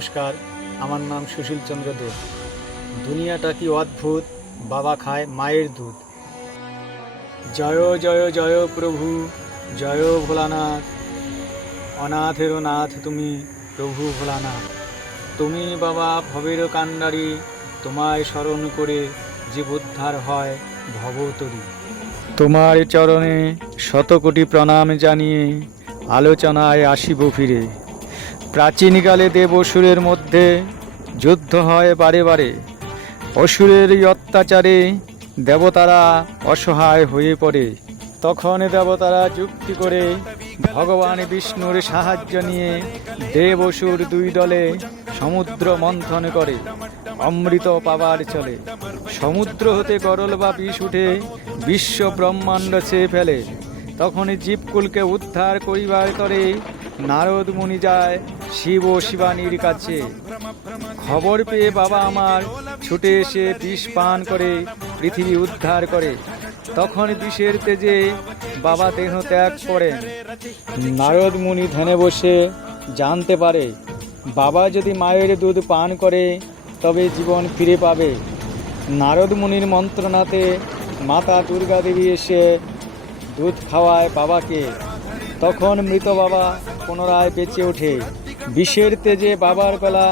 নমস্কার, আমার নাম সুশীল চন্দ্র দেব। দুনিয়াটা কি অদ্ভুত, বাবা খায় মায়ের দুধ। জয় জয় জয় প্রভু, জয় ভোলানাথ। অনাথেরও নাথ তুমি, প্রভু ভোলানাথ। তুমি বাবা ভবের কাণ্ডারি, তোমায় স্মরণ করে জীবোদ্ধার হয় ভবতরী। তোমার চরণে শতকোটি প্রণাম জানিয়ে আলোচনায় আসিব ফিরে। প্রাচীনকালে দেব অসুরের মধ্যে যুদ্ধ হয় বারে বারে। অসুরের এই অত্যাচারে দেবতারা অসহায় হয়ে পড়ে। তখন দেবতারা যুক্তি করে ভগবান বিষ্ণুর সাহায্য নিয়ে দেব অসুর দুই দলে সমুদ্র মন্থন করে অমৃত পাবার চলে। সমুদ্র হতে গরল বা বিষ উঠে বিশ্ব ব্রহ্মাণ্ড ছেয়ে ফেলে। তখন জীবকুলকে উদ্ধার করিবার করে নারদ মুনি যায় শিব ও শিবানীর কাছে। খবর পেয়ে বাবা আমার ছুটে এসে বিষ পান করে পৃথিবী উদ্ধার করে। তখন বিষের তেজে বাবা দেহ ত্যাগ করেন। নারদ মুনি ধ্যানে বসে জানতে পারে বাবা যদি মায়ের দুধ পান করে তবে জীবন ফিরে পাবে। নারদ মুনির মন্ত্রণাতে মাতা দুর্গা দেবী এসে দুধ খাওয়ায় বাবাকে। তখন মৃত বাবা পুনরায় বেঁচে ওঠে। বিষের তেজে বাবার গলা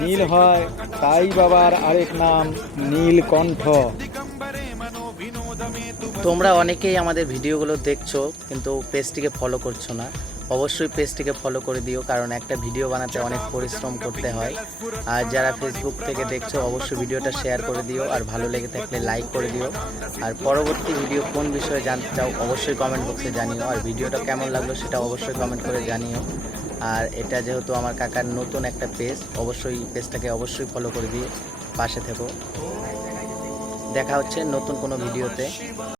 নীল হয়, তাই বাবার আরেক নাম নীলকণ্ঠ। তোমরা অনেকেই আমাদের ভিডিওগুলো দেখছো কিন্তু পেজটিকে ফলো করছো না। অবশ্যই পেজটিকে ফলো করে দিও, কারণ একটা ভিডিও বানাতে অনেক পরিশ্রম করতে হয়। আর যারা ফেসবুক থেকে দেখছো অবশ্যই ভিডিওটা শেয়ার করে দিও, আর ভালো লেগে থাকলে লাইক করে দিও। আর পরবর্তী ভিডিও কোন বিষয়ে জানতে চাও অবশ্যই কমেন্ট বক্সে জানিও, আর ভিডিওটা কেমন লাগলো সেটা অবশ্যই কমেন্ট করে জানিও। আর এটা যেহেতু আমার কাকার নতুন একটা পেজ, অবশ্যই পেজটাকে অবশ্যই ফলো করে দিয়ে পাশে থেকো। দেখা হচ্ছে নতুন কোনো ভিডিওতে।